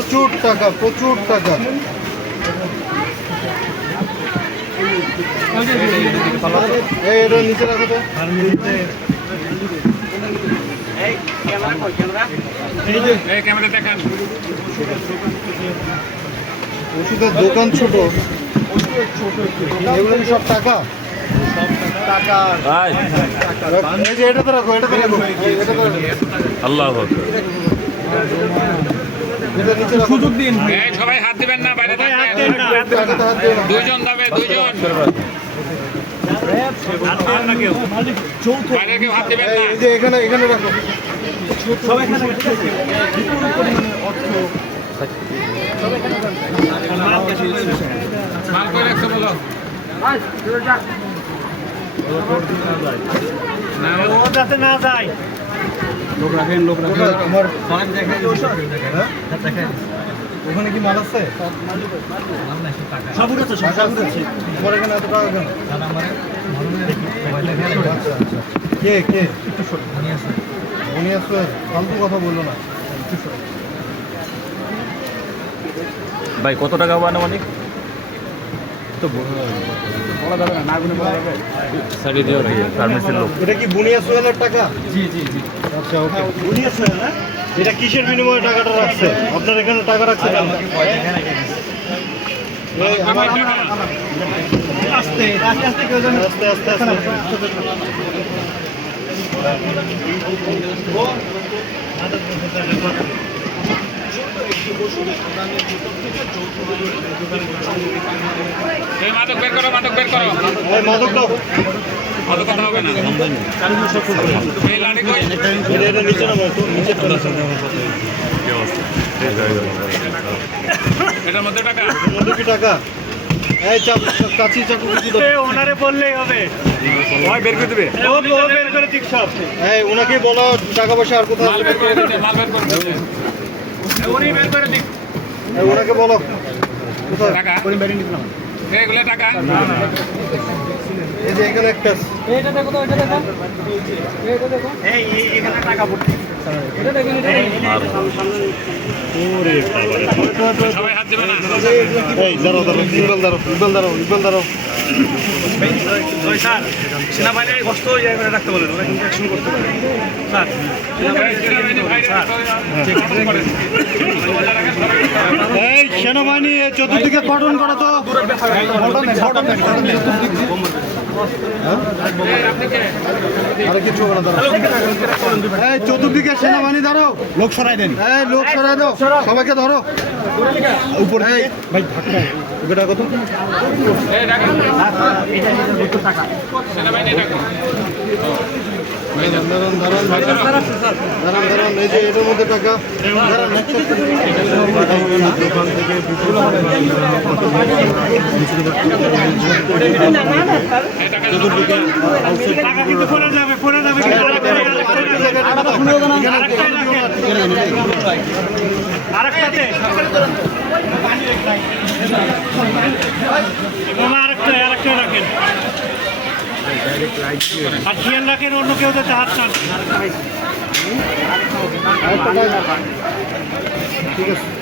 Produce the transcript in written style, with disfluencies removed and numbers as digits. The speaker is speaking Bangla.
প্রচুর টাকা, প্রচুর টাকা। এটা নিচে রাখো তো। ওষুধের দোকান ছোট, এগুলো কি সব টাকা? এই যে এটাতে রাখো, এটাতে রাখো, আল্লাহ সুযোগ দিন, সবাই হাত দিবেন না, বাইরে দুইজন যাবে, দুইজন বাইরে কেউ হাত দিবেন না। এই যে এখানে এখানে রাখো। মাল করে রাখছো বলো। ও যাতে না যায়। লোক রাখেন, লোক রাখেন। ওখানে কি মাল আছে? সবুজ আছে, সবুজ আছে। তোমার এখানে এত টাকা কেন? আচ্ছা আচ্ছা। কে কে? উনি আসলে ফালতু কথা বললো না। ভাই কত টাকা হবে আনুমানিক? তো বলা যাবে না, না গুনে বলা যাবে। সারি দিও ভাই, ফার্মেসির লোক। এটা কি বুনিয়া সোহেলের টাকা? জি জি জি। আচ্ছা ওকে। বুনিয়া সোহেল না? এটা কিসের বিনিময়ে টাকাটা রাখছে? আপনার এখানে টাকা রাখছে কেন? আস্তে আস্তে আস্তে কেউ যেন আস্তে আস্তে আস্তে। এই মাদক বের করো, মাদক বের করো। এই মাদক দাও। মাদক কথা হবে না। এই লাড়ি কই? এটা নিচে নামাও তো, নিচে চলে আসো। এটার মধ্যে টাকা। মধ্যে কি টাকা? এই কাছি চাকু কিছু দাও। ওনারে বললেই হবে, ওই বের করে দিবে। ও বের করে দিক সব। এই ওনাকে বলো টাকা পয়সা আর কোথাও মাল বের করে দিতে, মাল বের করে দিতে। উনি বের করে দিক। এই ওনাকে বলো কোথায়? টাকা এগুলো টাকা। এই যে এখানে একটা এইটা দেখো তো, এটা দেখো, এইটা দেখো, এই এখানে টাকা ভর্তি, এটা দেখেন, এটা সবাই হাত দিবে না। এই দাঁড়াও দাঁড়াও, ইকবাল দাঁড়াও, ইকবাল দাঁড়াও, ইকবাল দাঁড়াও। ওই স্যার সেনাবাহিনী কষ্ট হয়ে যায় করে রাখতে বলেন, ওরা কিন্তু অ্যাকশন করতে পারে স্যার। এই সেনাবাহিনী চতুর্দিকে কর্ডন করো তো। আরে কিছু হবে না, দাঁড়াও। এই চতুর্দিকে সেনাবাহিনী দাঁড়াও, লোক সরাই দেন। এই লোক সরাই দাও, সবাইকে ধরো উপরে। এই ভাই ঢাকা এটা কত? এই টাকা। সেনাবাহিনী টাকা। দাঁড়ান দাঁড়ান দাঁড়ান দাঁড়ান দাঁড়ান। এই যে এটার মধ্যে টাকা দাঁড়ান, দোকান থেকে টাকা কিন্তু পড়ে যাবে, পড়ে যাবে। আরেকটাতে আরেকটা রাখেন, আর খেয়াল রাখেন অন্য কেউ যাতে হাত চান। ঠিক আছে।